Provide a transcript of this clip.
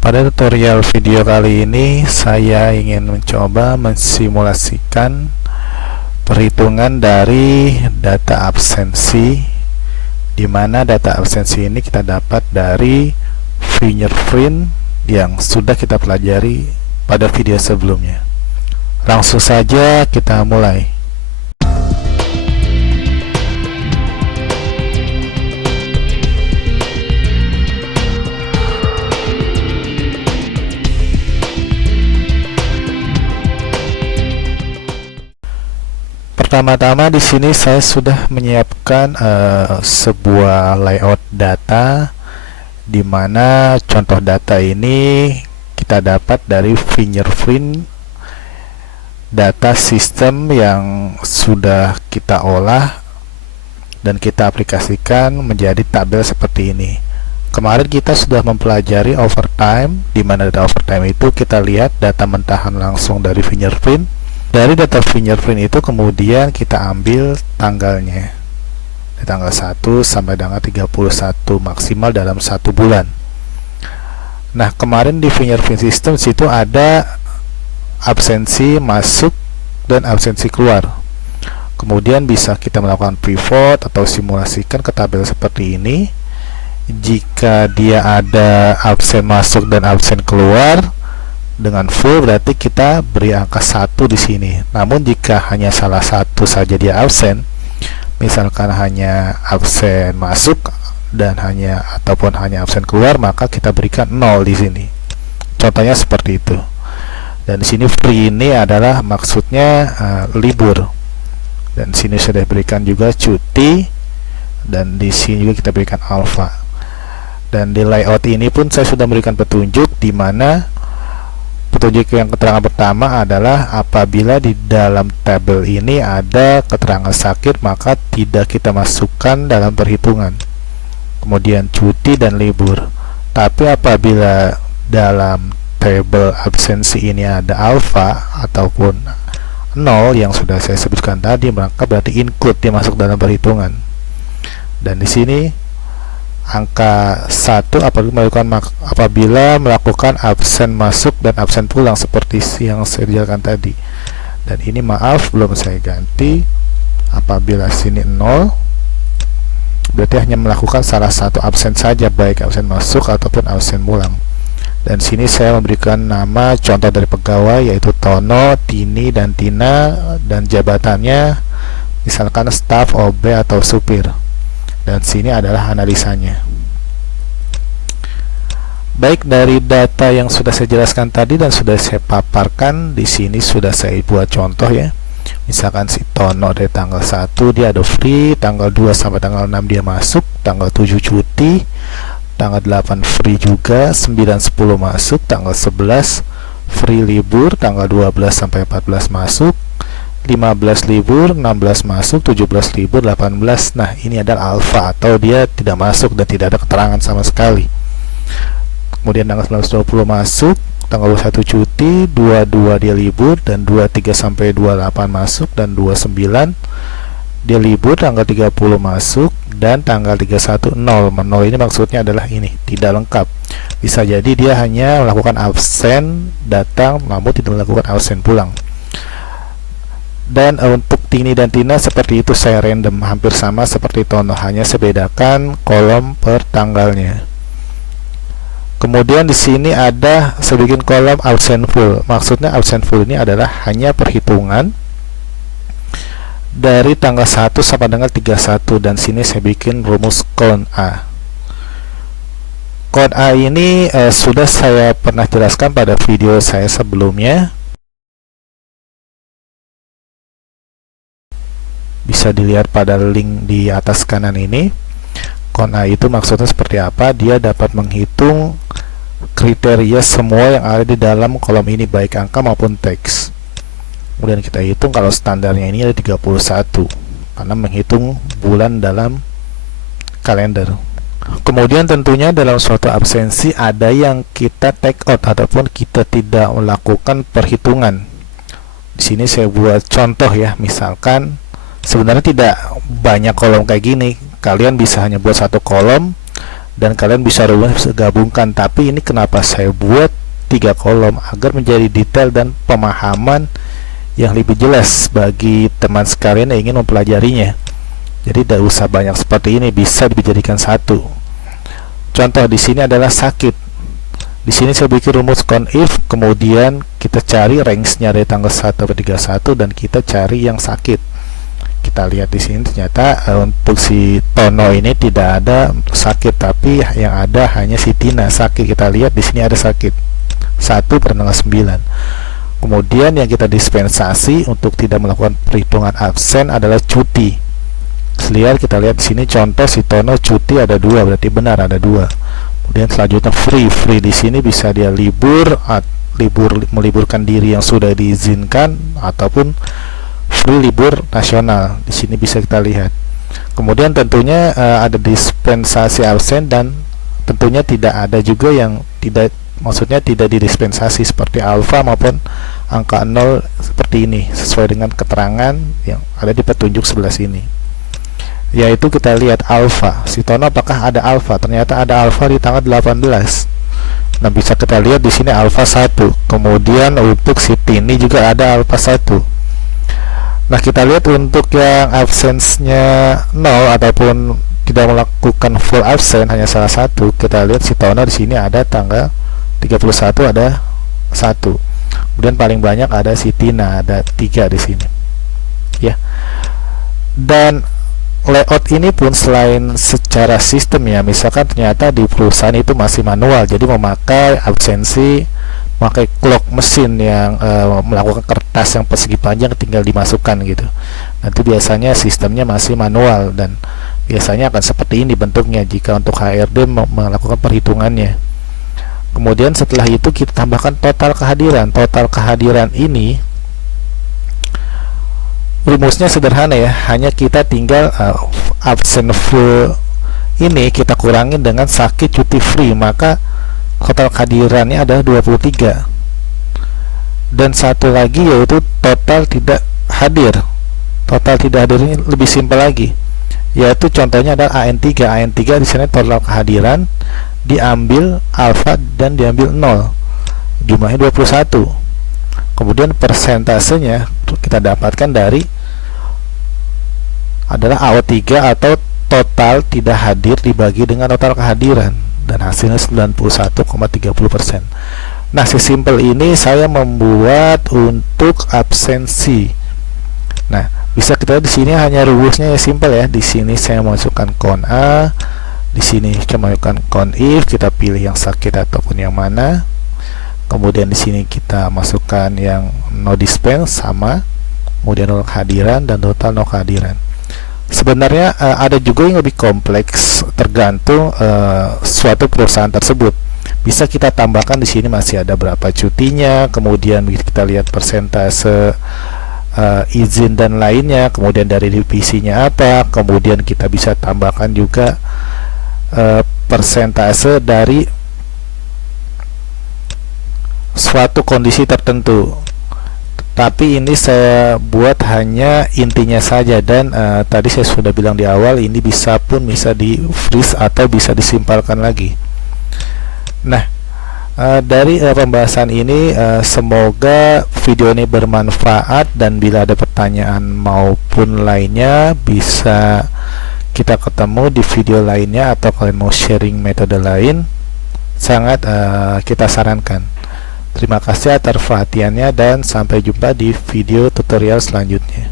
Pada tutorial video kali ini saya ingin mencoba mensimulasikan perhitungan dari data absensi, di mana data absensi ini kita dapat dari fingerprint yang sudah kita pelajari pada video sebelumnya. Langsung saja kita mulai. Pertama-tama di sini saya sudah menyiapkan sebuah layout data, di mana contoh data ini kita dapat dari fingerprint data sistem yang sudah kita olah dan kita aplikasikan menjadi tabel seperti ini. Kemarin kita sudah mempelajari overtime, di mana data overtime itu kita lihat data mentahan langsung dari fingerprint. Dari data fingerprint itu kemudian kita ambil tanggalnya, dari tanggal 1 sampai tanggal 31 maksimal dalam 1 bulan. Nah, kemarin di fingerprint system situ ada absensi masuk dan absensi keluar. Kemudian bisa kita melakukan pivot atau simulasikan ke tabel seperti ini. Jika dia ada absen masuk dan absen keluar dengan full, berarti kita beri angka 1 di sini. Namun jika hanya salah satu saja dia absen, misalkan hanya absen masuk dan ataupun hanya absen keluar, maka kita berikan 0 di sini. Contohnya seperti itu. Dan di sini free ini adalah maksudnya libur. Dan sini sudah berikan juga cuti, dan di sini juga kita berikan alpha. Dan di layout ini pun saya sudah memberikan petunjuk, di mana petunjuk yang keterangan pertama adalah apabila di dalam tabel ini ada keterangan sakit, maka tidak kita masukkan dalam perhitungan. Kemudian cuti dan libur. Tapi apabila dalam tabel absensi ini ada alpha ataupun 0 yang sudah saya sebutkan tadi, maka berarti include dia masuk dalam perhitungan. Dan di sini angka 1 apabila melakukan absen masuk dan absen pulang seperti yang saya jelaskan tadi. Dan ini maaf belum saya ganti. Apabila sini 0, berarti hanya melakukan salah satu absen saja, baik absen masuk ataupun absen pulang. Dan sini saya memberikan nama contoh dari pegawai, yaitu Tono, Tini, dan Tina, dan jabatannya misalkan staf, OB, atau supir. Dan sini adalah analisanya. Baik, dari data yang sudah saya jelaskan tadi dan sudah saya paparkan, di sini sudah saya buat contoh ya. Misalkan si Tono dari tanggal 1 dia ada free, tanggal 2 sampai tanggal 6 dia masuk, tanggal 7 cuti, tanggal 8 free juga, 9 10 masuk, tanggal 11 free libur, tanggal 12 sampai 14 masuk, 15 libur, 16 masuk, 17 libur, 18. Nah, ini adalah alpha atau dia tidak masuk dan tidak ada keterangan sama sekali. Kemudian tanggal 19 20 masuk, tanggal 21 cuti, 22 dia libur, dan 23 sampai 28 masuk, dan 29 dia libur, tanggal 30 masuk, dan tanggal 31 0. 0 ini maksudnya adalah ini tidak lengkap. Bisa jadi dia hanya melakukan absen datang namun tidak melakukan absen pulang. Dan untuk Tini dan Tina seperti itu saya random, hampir sama seperti Tono, hanya saya bedakan kolom per tanggalnya. Kemudian di sini ada saya bikin kolom absen full. Maksudnya absen full ini adalah hanya perhitungan dari tanggal 1 sampai tanggal 31, dan sini saya bikin rumus count A. Count A ini sudah saya pernah jelaskan pada video saya sebelumnya. Bisa dilihat pada link di atas kanan ini. Count A itu maksudnya seperti apa? Dia dapat menghitung kriteria semua yang ada di dalam kolom ini, baik angka maupun teks. Kemudian kita hitung, kalau standarnya ini ada 31 karena menghitung bulan dalam kalender. Kemudian tentunya dalam suatu absensi ada yang kita take out ataupun kita tidak melakukan perhitungan. Di sini saya buat contoh ya, misalkan sebenarnya tidak banyak kolom kayak gini, kalian bisa hanya buat satu kolom dan kalian bisa gabungkan. Tapi ini kenapa saya buat 3 kolom agar menjadi detail dan pemahaman yang lebih jelas bagi teman sekalian yang ingin mempelajarinya. Jadi tidak usah banyak seperti ini, bisa dijadikan satu. Contoh di sini adalah sakit. Di sini saya bikin rumus CONIF, kemudian kita cari range-nya dari tanggal 1 sampai 31 dan kita cari yang sakit. Kita lihat di sini ternyata untuk si Tono ini tidak ada sakit, tapi yang ada hanya si Tina sakit. Kita lihat di sini ada sakit 1 per tanggal 9. Kemudian yang kita dispensasi untuk tidak melakukan perhitungan absen adalah cuti. Lihat, kita lihat di sini contoh si Tono cuti ada 2, berarti benar ada 2. Kemudian selanjutnya free di sini bisa dia meliburkan diri yang sudah diizinkan ataupun free libur nasional. Di sini bisa kita lihat. Kemudian tentunya ada dispensasi absen dan tentunya tidak ada juga yang tidak, maksudnya tidak didispensasi seperti alfa maupun angka 0 seperti ini, sesuai dengan keterangan yang ada di petunjuk sebelah sini. Yaitu kita lihat alfa, si Tono apakah ada alfa? Ternyata ada alfa di tanggal 18. Nah, bisa kita lihat di sini alfa 1. Kemudian untuk si Tini juga ada alfa 1. Nah, kita lihat untuk yang absensnya 0 ataupun tidak melakukan full absen hanya salah satu. Kita lihat si Tono di sini ada tanggal 31 ada 1. Kemudian paling banyak ada si Tina, ada 3 di sini. Ya. Dan layout ini pun selain secara sistem ya, misalkan ternyata di perusahaan itu masih manual, jadi memakai absensi, memakai clock mesin yang melakukan kertas yang persegi panjang tinggal dimasukkan gitu. Nanti biasanya sistemnya masih manual dan biasanya akan seperti ini bentuknya jika untuk HRD melakukan perhitungannya. Kemudian setelah itu kita tambahkan total kehadiran. Total kehadiran ini rumusnya sederhana ya, hanya kita tinggal absen full ini kita kurangin dengan sakit cuti free, maka total kehadirannya adalah 23. Dan satu lagi yaitu total tidak hadir. Total tidak hadir ini lebih simpel lagi, yaitu contohnya adalah AN3. AN3 di sini total kehadiran diambil alfa dan diambil 0, jumlahnya 21. Kemudian persentasenya kita dapatkan dari adalah AO3 atau total tidak hadir dibagi dengan total kehadiran, dan hasilnya 91,30%. Nah, sesimpel ini saya membuat untuk absensi. Nah, bisa kita lihat di sini hanya rumusnya ya simpel ya. Di sini saya masukkan kon A, di sini kita masukkan kon if, kita pilih yang sakit ataupun yang mana. Kemudian di sini kita masukkan yang no dispense sama, kemudian nol kehadiran dan total no kehadiran. Sebenarnya ada juga yang lebih kompleks tergantung suatu perusahaan tersebut. Bisa kita tambahkan di sini masih ada berapa cutinya, kemudian kita lihat persentase izin dan lainnya, kemudian dari divisinya apa, kemudian kita bisa tambahkan juga persentase dari suatu kondisi tertentu. Tapi ini saya buat hanya intinya saja, dan tadi saya sudah bilang di awal ini bisa di freeze atau bisa disimpalkan lagi. Nah, dari pembahasan ini semoga video ini bermanfaat, dan bila ada pertanyaan maupun lainnya bisa kita ketemu di video lainnya, atau kalian mau sharing metode lain sangat kita sarankan. Terima kasih atas perhatiannya dan sampai jumpa di video tutorial selanjutnya.